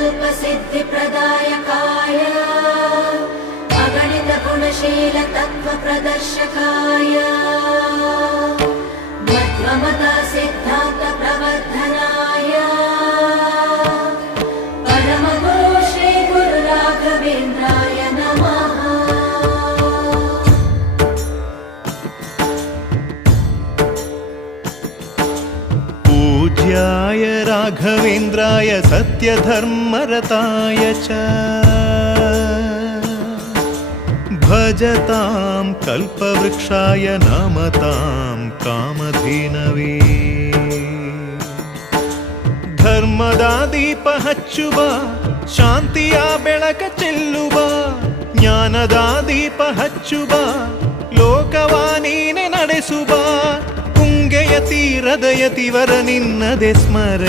कल्पसिद्धिप्रदायकाय अगणितगुणशीलतत्त्वप्रदर्शकाय मध्वमता सिद्धान्तप्रवर्धनाय परमगुरु श्रीगुरुराघवेन्द्राय नमः। पूज्याय राघवेन्द्राय सत्यधर्मरताय च भजतां कल्पवृक्षाय नमतां कामधेनवे। ಧರ್ಮದ ದೀಪ ಹಚ್ಚುವ ಶಾಂತಿಯ ಬೆಳಕ ಚೆಲ್ಲುವ ಜ್ಞಾನದ ದೀಪ ಹಚ್ಚುವ ಲೋಕವ ನೀನೆ ನಡೆಸುವ ತುಂಗೆಯ ತೀರದ ಯತಿವರ ನಿನ್ನದೆ ಸ್ಮರಣೆ